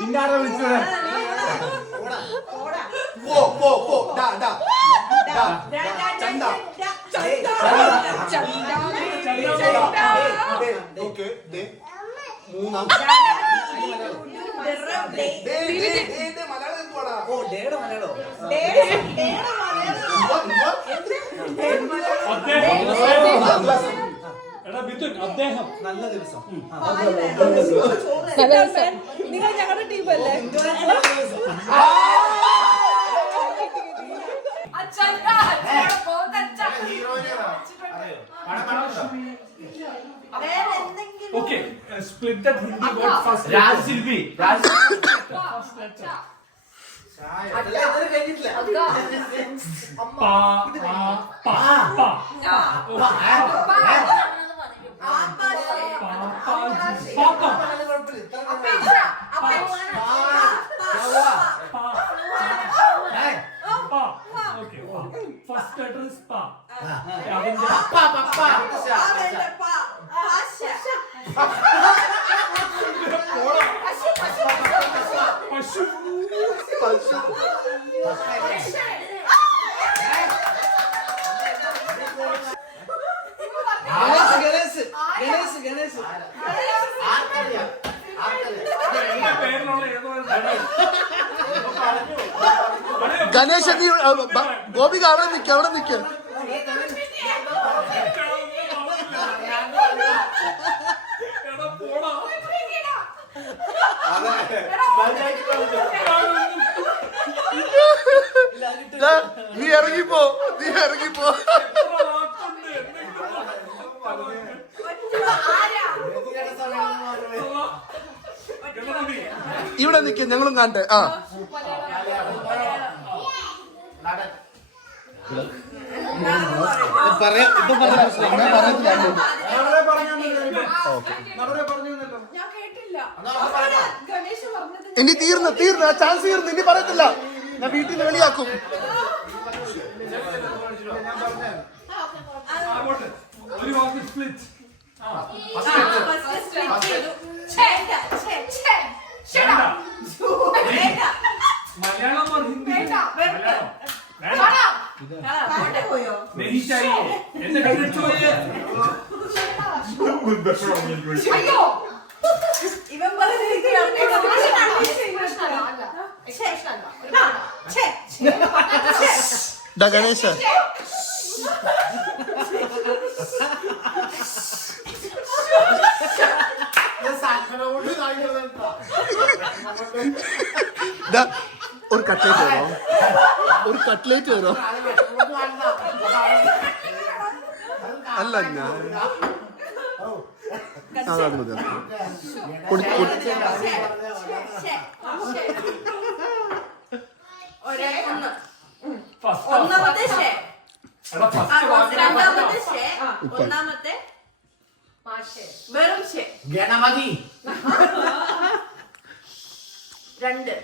നിന്നാരെ വിളിച്ചത് മൂന്നാം അദ്ദേഹം നല്ല ദിവസം നിങ്ങൾ ഞങ്ങളുടെ ടീമല്ലേ? Okay, split that Hindi word first. Raj Silvi. Raj. First letter. Pa. Pa. Pa. Okay. First letter is pa. Ganesh Gopika അവിടെ നിൽക്ക നീ ഇറങ്ങിപ്പോ ഇവിടെ നിൽക്ക ഞങ്ങളും കാണട്ടെ. ആ ഇനി തീർന്ന ചാൻസ് തീർന്നു. ഇനി പറയത്തില്ല, ഞാൻ വീട്ടിൽ നിന്ന് വെളിയാക്കും. മലയാളം और हिंदी नहीं चाहिए എന്നെ കണ്ടിട്ടോയേ അയ്യോ ഇവൻ ഗണേശ ഒരു കട്ട്ലേറ്റ് തരോ അല്ല ഞാൻ അതാണ് മതി. ഒന്നാമത്തെ വെറും ഗണപതി. രണ്ട്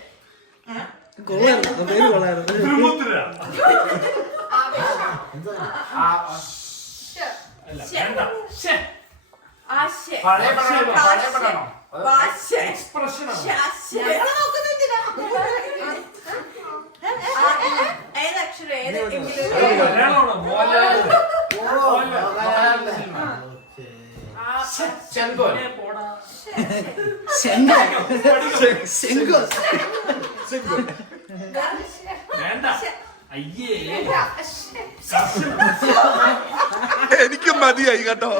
എനിക്ക് മതിയായി കേട്ടോ,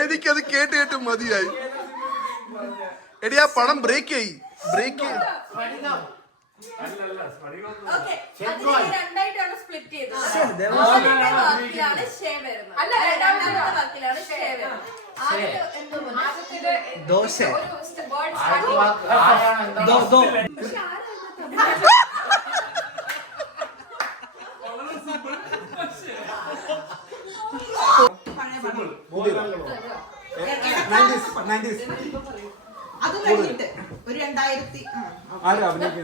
എനിക്കത് കേട്ട് മതിയായി. എടി ആ പണം ബ്രേക്ക് ചെയ്. രണ്ടായിട്ടാണ് സ്പ്ലിറ്റ് ചെയ്തത്. ദോശ അത് കഴിഞ്ഞിട്ട് ഒരു 2000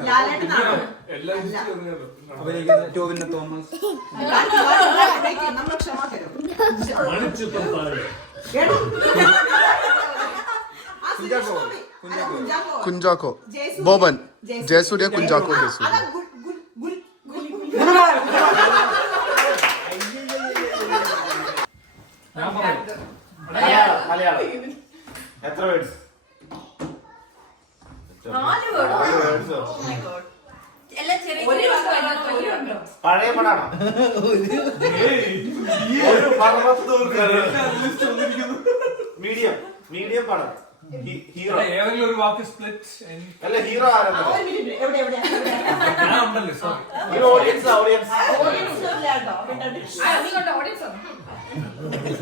ലാലേട്ടനാണ് എല്ലാം ഇടിച്ച് എറിഞ്ഞത്. അഭിനയിക്കുന്ന ടോവിനോ തോമസ്. നമ്മൾ ക്ഷമ തരും. മണിച്ചിത്രം താഴെ. കുഞ്ചാക്കോ. കുഞ്ചാക്കോ ബോബൻ ജയസൂര്യ കുഞ്ചാക്കോ ജയസൂര്യ ഞാൻ പറയാം. മലയാളം എത്ര words? 4 word. Oh my god. എല്ലാം ചെറിയ ചെറിയ വാക്കുകളാണ്. പഴയ പടാണോ? ഒരു മീഡിയം മീഡിയം പടം. ഹീറോ ഏതെങ്കിലും ഒരു വാക്ക് സ്പ്ലിറ്റ്. അല്ല ഹീറോ ആരാണ്? ഞാൻ ഉണ്ടല്ലേ സോറി. ഒരു ഓഡിയൻസ് ഓഡിയൻസ്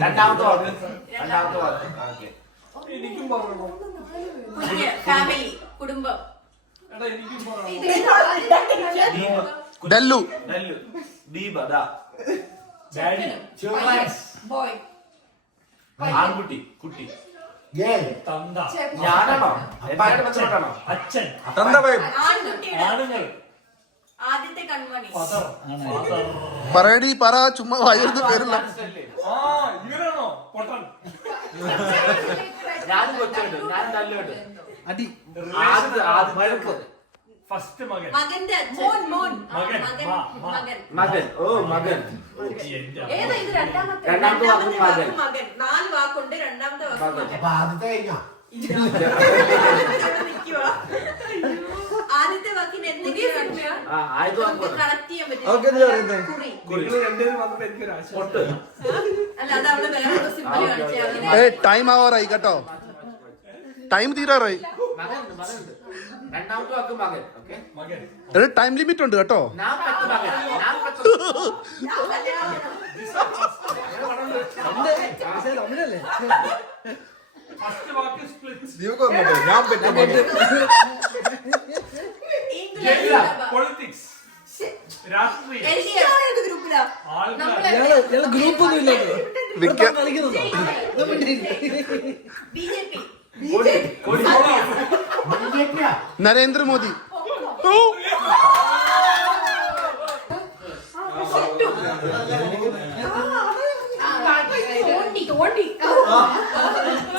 രണ്ടാമത്തെ വാക്ക് ഓക്കെ. എനിക്കും പറഞ്ഞു. ഫാമിലി, കുടുംബം. എടാ എനിക്കും പറഞ്ഞു. ഡല്ലു നെല്ലു ദീപ ദാ ഡാഡി. ബോയ്. ആൺകുട്ടി കുട്ടി തന്ത. ഞാനാണോ? എന്റെ പച്ചോട്ടാണോ? അച്ഛൻ. തന്ത വൈബ്. ആൺകുട്ടിയുടെ ആണുങ്ങൾ. ആദ്യത്തെ കൺമണി. ഫാദർ. ഫാദർ. പറയടി പറ ചുമ്മാ വയറുന്ന പേരില്ല ആ ഇവരാണോ പൊട്ടൻ? ഞാനും കൊച്ചുണ്ട് ഞാൻ നല്ലുണ്ട്. അടി. ഫസ്റ്റ് മകൻ. മകന്റെ അച്ഛൻ. മോൻ. മകൻ. മകൻ. മകൻ. ഓ മകൻ. ഏതാ ഇത്? രണ്ടാമത്തെ വാക്ക് മകൻ. മകൻ. 4 വാക്കുണ്ട്. രണ്ടാമത്തെ വാക്ക് മകൻ. നിൽക്കുവാ. ആദ്യത്തെ വാക്കിന് എന്തെങ്കിലും കണക്ട് ചെയ്യാൻ അവർക്ക് എന്താ പറയുന്നത്? കുറി. നിങ്ങൾ രണ്ടുപേരും വന്നപ്പോ എനിക്കൊരു ആശ. പൊട്ട്. അല്ല അത് അവള് വേറെ സിമ്പിൾ കാണിച്ചാൽ ടൈം ആവാറായി കേട്ടോ ടൈം തീരാറായി മകനുണ്ട് മകനുണ്ട്. രണ്ടാമത്തെ വാക്ക് മകൻ. ഓക്കെ മകൻ. ടൈം ലിമിറ്റ് ഉണ്ട് കേട്ടോ ഞാൻ പത്ത് മകൻ. ഞാൻ പത്ത് തമിഴല്ലേ? ഫസ്റ്റ് വാക്ക് സ്പ്ലിറ്റ്. ദീപക് ഓർമ്മ ഞാൻ പറ്റും. പൊളിറ്റിക്സ്. രാഷ്ട്രീയം. ഗ്രൂപ്പിലാ ആൾക്കാർ. ഇയാള് ഗ്രൂപ്പ് ഒന്നും ഇല്ലേ? വിക്ക- കളിക്കുന്നുണ്ടോ? BJP. നരേന്ദ്രമോദി ഓ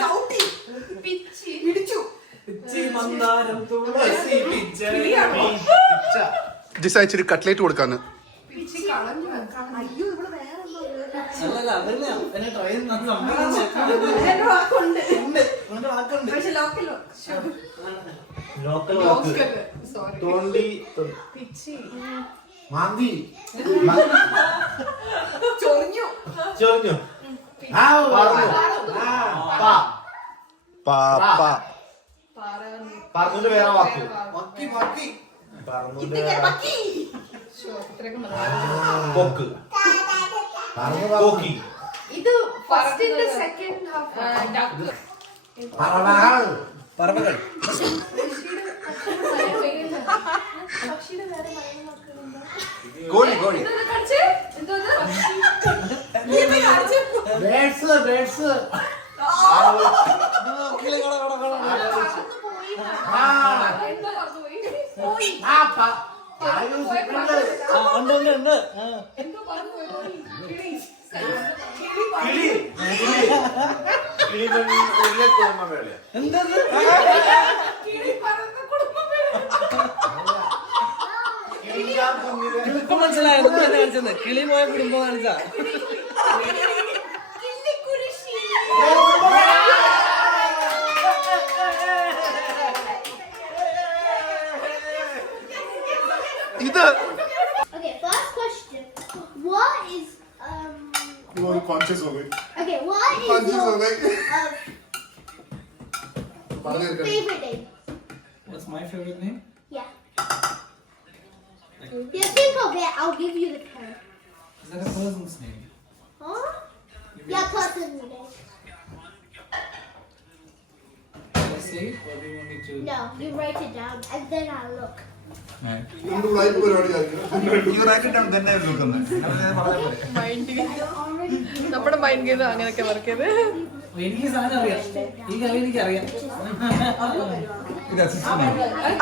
തോണ്ടി പിച്ചി പിടിച്ചു മന്ദാരം തുളസി പിച്ച. ജിസ ഇച്ചിരി കട്ട്ലേറ്റ് കൊടുക്കാന് പിച്ചി കളഞ്ഞു. അയ്യോ ഇവിടെ വേറെ അല്ലല്ല അതല്ല എന്നെ ട്രൈ വാക്കുണ്ട് പക്ഷെ ലോക്കലോ ലോക്കൽ വാക്ക്. സോറി തോണ്ടി പിച്ചി മാന്തി ചൊറിഞ്ഞു ചൊറിഞ്ഞു. പറഞ്ഞിട്ട് വേറെ വാക്ക്. കൊക്ക് കോക്കി. ഇത് ഫസ്റ്റിന്റെ സെക്കൻഡ് ഹാഫ് പറവകൾ. പക്ഷിയുടെ വേറെ മലയാളം വാക്കുകളുണ്ടോ? കോഴി കോഴി. ഇതൊന്ന് കാണിച്ചേ. എന്തോന്ന്? നീ പോയി കാണിച്ചേ. Birds birds. പറന്നു പോയി എന്നാ. എന്തോ പറന്നു പോയി. പോയി. ഉണ്ട് ഉണ്ട് ഉണ്ട്. എന്തോ പറന്നു പോയി. കിളി. കിളി കിളി ഉള്ളിലെ കുടുംബ വേള. എന്താ കിളി പറന്ന കുടുംബം ഇപ്പൊ മനസ്സിലായോ? കാണിച്ചത് കിളി പോയ കുടുംബം കാണിച്ചാ. ഇത് Okay, first question. What is You want conscious of it. okay, what is Conscious your of it. favorite name? What's my favorite name? Yeah. You think of it, I'll give you the card. Is that a person's name? Huh? Yeah, person's name. Can I say it or do you want me to? No, you write it down and then I'll look. You write it down, then I look on it. I already നമ്മുടെ mind game അങ്ങനെയൊക്കെ work ചെയ്ത് എനിക്ക് സാധനം അറിയാം. ഈ കളി എനിക്കറിയാം.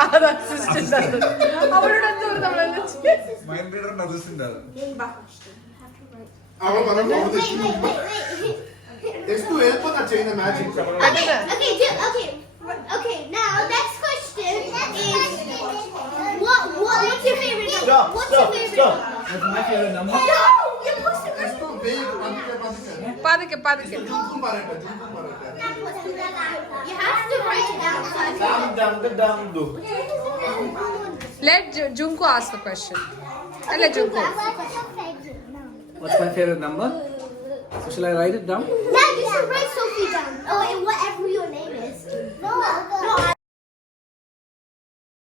അത് assistant ആണ്. അവരോട് എന്തോ ഒരു നമ്മളെല്ലാം മൈൻഡ് റീഡറിന്റെ അസിസ്റ്റന്റ് ആണ്. ബാ. അവൾ പറഞ്ഞു Wait. എസ് ടു എളുപ്പത്താ ചെയ്യുന്ന magic. Okay, now next question is what's your favorite number? What's your favorite number? What's my favorite number? No, you're supposed to എസ് ടു വേഗം പതുക്കെ പതുക്കെ. ജുങ്കും പറയട്ടെ. You have to write it down. Let Junko ask the question. Alla Junko. What's my favorite number? So shall I write it down? Yeah, you should write Sophie down. Oh, and whatever your name is. No,